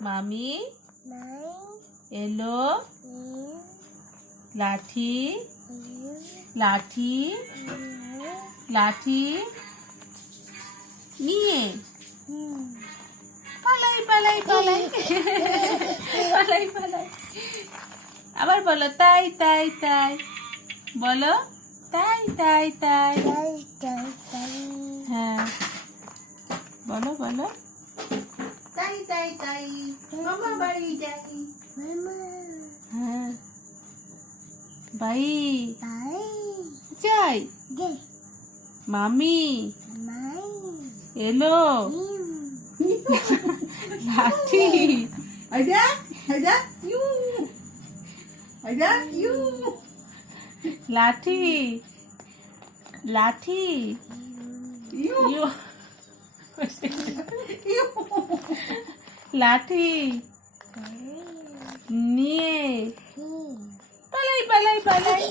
মামি এলো লাঠি লাঠি লাঠি নিয়ে পালাই পালাই পালাই পালাই পালাই আবার বলো তাই তাই তাই বলো তাই তাই তাই হ্যাঁ বলো বলো তাই তাই তাই মামা বাড়ি যাই হ্যাঁ বাই যাই মামি এলো লাঠি Ada, you. Ada, you. লাঠি লাঠি You. You You. লাঠি নিয়ে পালাই পালাই পালাই